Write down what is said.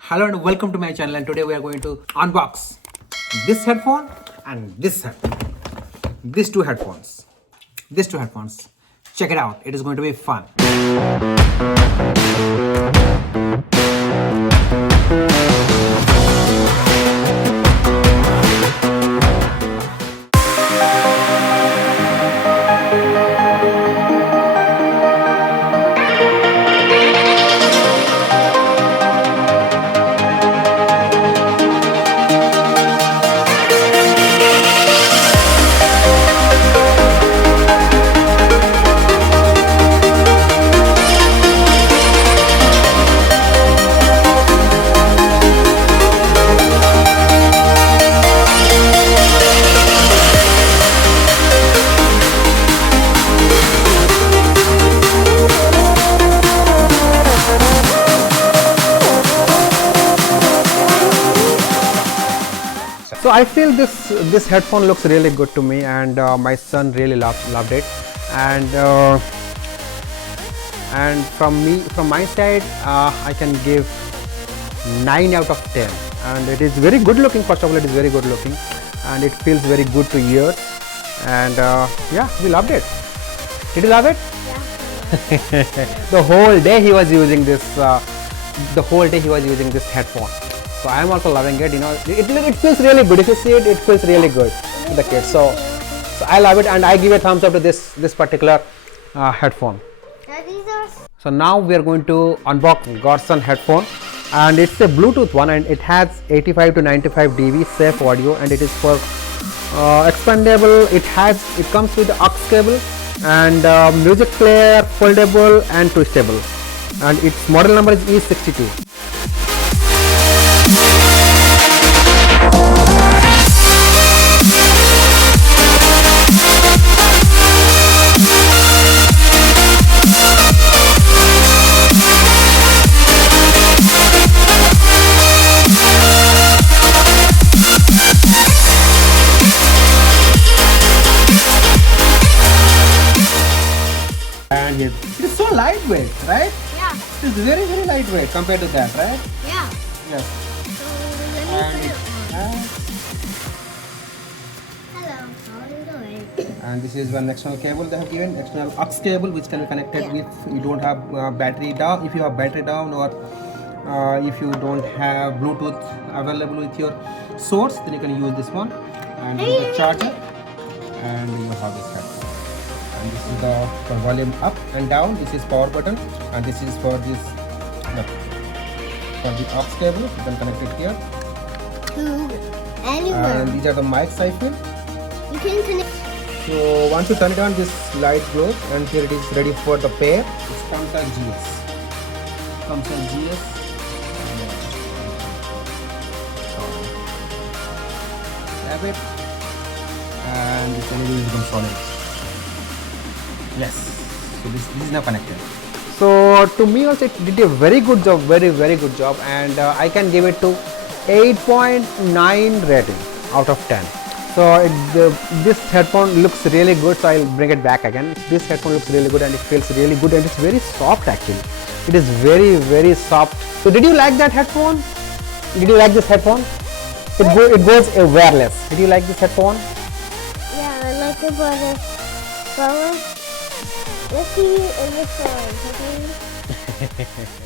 Hello and welcome to my channel, and today we are going to unbox this headphone and this headphone. These two headphones. Check it out. It is going to be fun. So I feel this headphone looks really good to me, and my son really loved it, and from my side I can give 9 out of 10, and it is very good looking. First of all, it is very good looking, and it feels very good to ears, and yeah, we loved it. Did you love it? Yeah. The whole day he was using this. Headphone. So I am also loving it. You know, it feels really good. If you see it, it feels really good to the kids. So I love it, and I give a thumbs up to this particular headphone. So now we are going to unbox Godson headphone, and it's a Bluetooth one, and it has 85 to 95 dB safe audio, and it is for expandable. It comes with the aux cable and music player, foldable and twistable, and its model number is E62. And it is so lightweight, right? Yeah. It is very lightweight compared to that, right? Yeah. Yes. So let me put it on. Hello, how are you doing? And this is one external cable they have given, external aux cable, which can be connected with. You don't have battery down. If you have battery down, or if you don't have Bluetooth available with your source, then you can use this one. And this is the charger, and you have this headphone. And this is the volume up and down. This is power button, and this is for this for the aux cable. You can connect it here. To anywhere. And these are the mics I feel. You can connect. So once you turn it on, this light glows, and here it is ready for the pair. It comes as GS. Grab it, and this LED will become solid. Yes. So this is now connected. So to me also it did a very good job, very good job, and I can give it to 8.9 rating out of 10. So this headphone looks really good, so I'll bring it back again. This headphone looks really good, and it feels really good, and it's very soft actually. It is very soft. So did you like that headphone? Did you like this headphone? It goes wireless. Did you like this headphone? Yeah, I like it, but let's see if it sounds, okay?